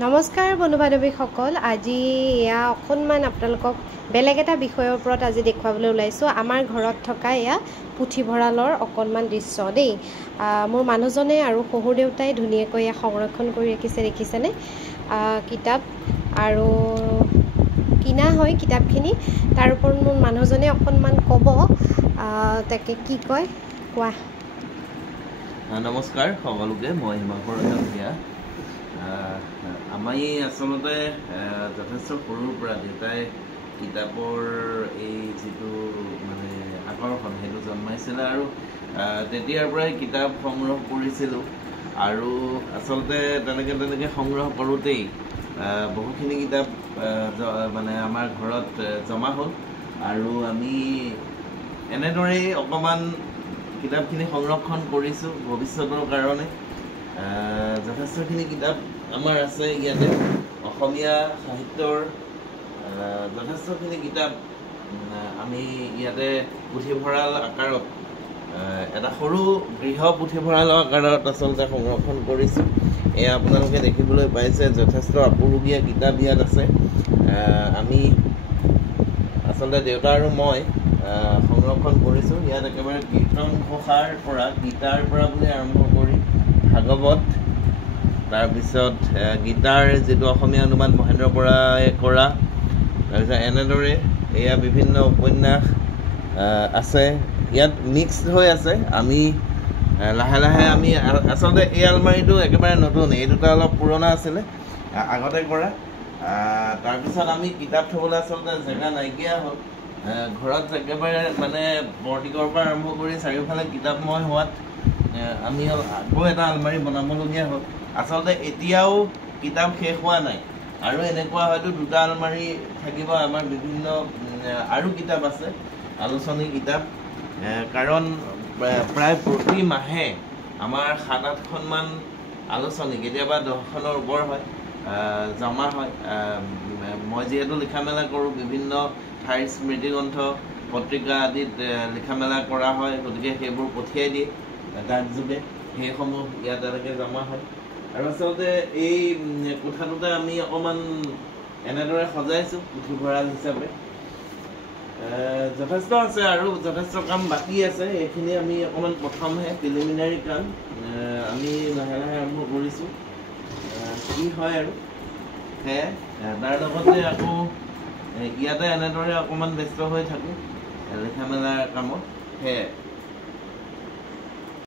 নমস্কাৰ বন্ধু বান্ধৱীসকল, আজি এয়া অকণমান আপোনালোকক বেলেগ এটা বিষয়ৰ ওপৰত আজি দেখুৱাবলৈ ওলাইছোঁ। আমাৰ ঘৰত থকা এয়া পুথিভঁৰালৰ অকণমান দৃশ্য দেই। মোৰ মানুহজনে আৰু শহুৰ দেউতাই ধুনীয়াকৈ এয়া সংৰক্ষণ কৰি ৰাখিছে, দেখিছেনে? কিতাপ আৰু কিনা হয় কিতাপখিনি। তাৰ ওপৰত মোৰ মানুহজনে অকণমান ক'ব, তাকে কি কয় কোৱা। নমস্কাৰ সকলোকে, মই হিমাংশু ৰজা। আমি আচলতে যথেষ্ট সৰুৰ পৰা দেউতাই কিতাপৰ এই যিটো মানে আকৰ্ষণ সেইটো জন্মাইছিলে আৰু তেতিয়াৰ পৰাই কিতাপ সংগ্ৰহ কৰিছিলোঁ আৰু আচলতে তেনেকৈ সংগ্ৰহ কৰোঁতেই বহুখিনি কিতাপ মানে আমাৰ ঘৰত জমা হ'ল আৰু আমি এনেদৰেই অকণমান কিতাপখিনি সংৰক্ষণ কৰিছোঁ ভৱিষ্যতৰ কাৰণে। যথেষ্টখিনি কিতাপ আমাৰ আছে ইয়াতে, অসমীয়া সাহিত্যৰ যথেষ্টখিনি কিতাপ আমি ইয়াতে পুথিভঁৰাল আকাৰত এটা সৰু গৃহ পুথিভঁৰালৰ আকাৰত আচলতে সংৰক্ষণ কৰিছোঁ। এয়া আপোনালোকে দেখিবলৈ পাইছে, যথেষ্ট আপুৰুগীয়া কিতাপ ইয়াত আছে। আমি আচলতে দেউতা আৰু মই সংৰক্ষণ কৰিছোঁ। ইয়াত একেবাৰে কীৰ্তন ঘোষাৰ পৰা, গীতাৰ পৰা বুলি আৰম্ভ কৰি ভাগৱত, তাৰপিছত গীতাৰ যিটো অসমীয়া অনুবাদ মহেন্দ্ৰ বৰাই কৰা, তাৰপিছত এনেদৰে এয়া বিভিন্ন উপন্যাস আছে ইয়াত মিক্সড হৈ আছে। আমি লাহে লাহে আমি আচলতে এই আলমাৰীটো একেবাৰে নতুন, এই দুটা অলপ পুৰণা আছিলে আগতে কৰা। তাৰপিছত আমি কিতাপ থ'বলৈ আচলতে জেগা নাইকিয়া হ'ল। ঘৰত একেবাৰে মানে পৰ্টিকৰ পৰা আৰম্ভ কৰি চাৰিওফালে কিতাপময় হোৱাত আমি আকৌ এটা আলমাৰী বনাবলগীয়া হ'ল। আচলতে এতিয়াও কিতাপ শেষ হোৱা নাই আৰু এনেকুৱা হয়তো দুটা আলমাৰী থাকিব। আমাৰ বিভিন্ন আৰু কিতাপ আছে, আলোচনী কিতাপ, কাৰণ প্ৰায় প্ৰতি মাহে আমাৰ 7-8খনমান আলোচনী, কেতিয়াবা 10খনৰ ওপৰ হয়, জমা হয়। মই যিহেতু লিখা মেলা কৰোঁ, বিভিন্ন ঠাইৰ স্মৃতিগ্ৰন্থ পত্ৰিকা আদিত লিখা মেলা কৰা হয়, গতিকে সেইবোৰ পঠিয়াই দিয়ে ডাক যোগে, সেইসমূহ ইয়াত এনেকৈ জমা হয়। আৰু আচলতে এই কোঠাটোতে আমি অকণমান এনেদৰে সজাইছোঁ পুথিভঁৰাল হিচাপে। যথেষ্ট আছে আৰু যথেষ্ট কাম বাকী আছে। এইখিনি আমি অকণমান প্ৰথমহে প্ৰিলিমিনাৰী কাম আমি লাহে লাহে আৰম্ভ কৰিছোঁ। কি হয় আৰু সেয়াই, তাৰ লগতে আকৌ ইয়াতে এনেদৰে অকণমান ব্যস্ত হৈ থাকোঁ লিখা মেলাৰ কামত। সেয়াই।